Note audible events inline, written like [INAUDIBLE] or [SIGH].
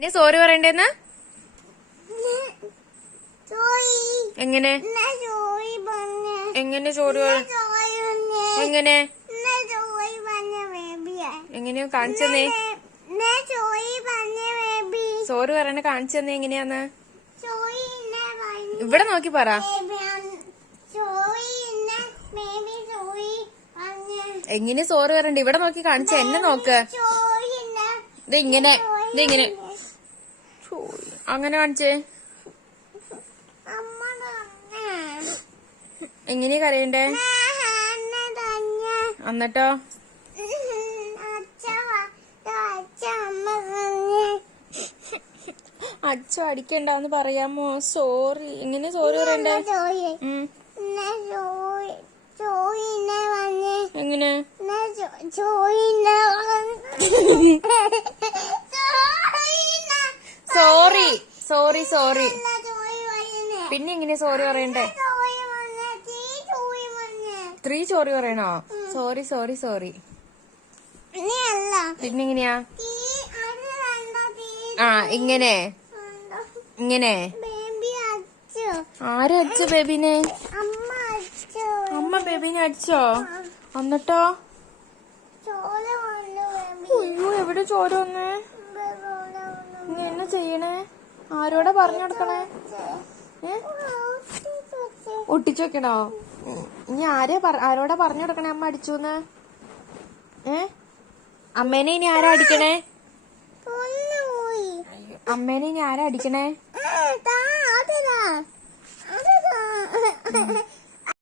ഇനി സോറി പറയണ്ടേന്ന്? എങ്ങനെ? എങ്ങനെ സോറി പറഞ്ഞ. എങ്ങനെ? എങ്ങനെയോ കാണിച്ചെന്നേ? സോറി പറയണ കാണിച്ചെന്നേ എങ്ങനെയാന്ന്? ഇവിടെ നോക്കി പറ. എങ്ങനെ സോറ് പറയണ്ട? ഇവിടെ നോക്കി കാണിച്ച എന്നെ നോക്ക്. ഇതിങ്ങനെ എന്നാ ഇത് ഇങ്ങനെ ഇത് ഇങ്ങനെ ചോയ്. അങ്ങനെ കാണിച്ചേ. എങ്ങനെ എങ്ങനെയാ കരയണ്ടേ? എന്നിട്ടോ? അച്ഛ അടിക്കണ്ടെന്ന് പറയാമോ സോറി. എങ്ങനെ സോറി പറയണ്ടേ? എങ്ങനെ? [LAUGHS] സോറി സോറി പിന്നെ എങ്ങനെയാ സോറി പറയണ്ടേ? ത്രീ സോറി പറയണോ? സോറി സോറി സോറി പിന്നെ എങ്ങനെയാ? ആ ഇങ്ങനെ. ഇങ്ങനെ. ആരും അടിച്ചു ബേബിനെ? അമ്മ ബേബിനെ അടിച്ചോ? എന്നിട്ടോ അയ്യോ എവിടെ ചോര വന്നേ? ഇനി വന്നു നീ എന്നെ ചെയ്യണേ? ആരോടാ പറഞ്ഞു കൊടുക്കണേ? ഒട്ടിച്ചു വെക്കണോ. ഇനി ആരെ ആരോടെ പറഞ്ഞു കൊടുക്കണേ അമ്മ അടിച്ചൂന്ന്? ഏ? അമ്മേനെ ഇനി ആരാ അടിക്കണേ? അമ്മേനെ ഇനി ആരാ അടിക്കണേ.